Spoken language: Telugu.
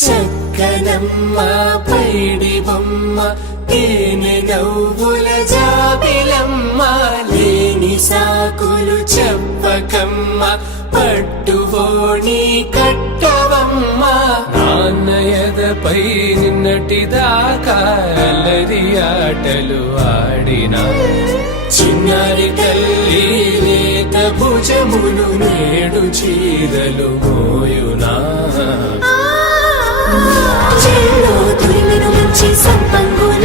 చక్కనమ్మ పైడి బొమ్మ తేనె నవ్వుల జాబిలమ్మ లేని సాకులు చెప్పకమ్మ పట్టువోణి కట్టవమ్మ నాన్నయదపై నిన్నటిదాకా అల్లరి ఆటలు ఆడినా చిన్నారి తల్లి లేత భుజములు నేడు చీరలు మోయునా చెల్లో తురిమిను మంచి సంపంగుల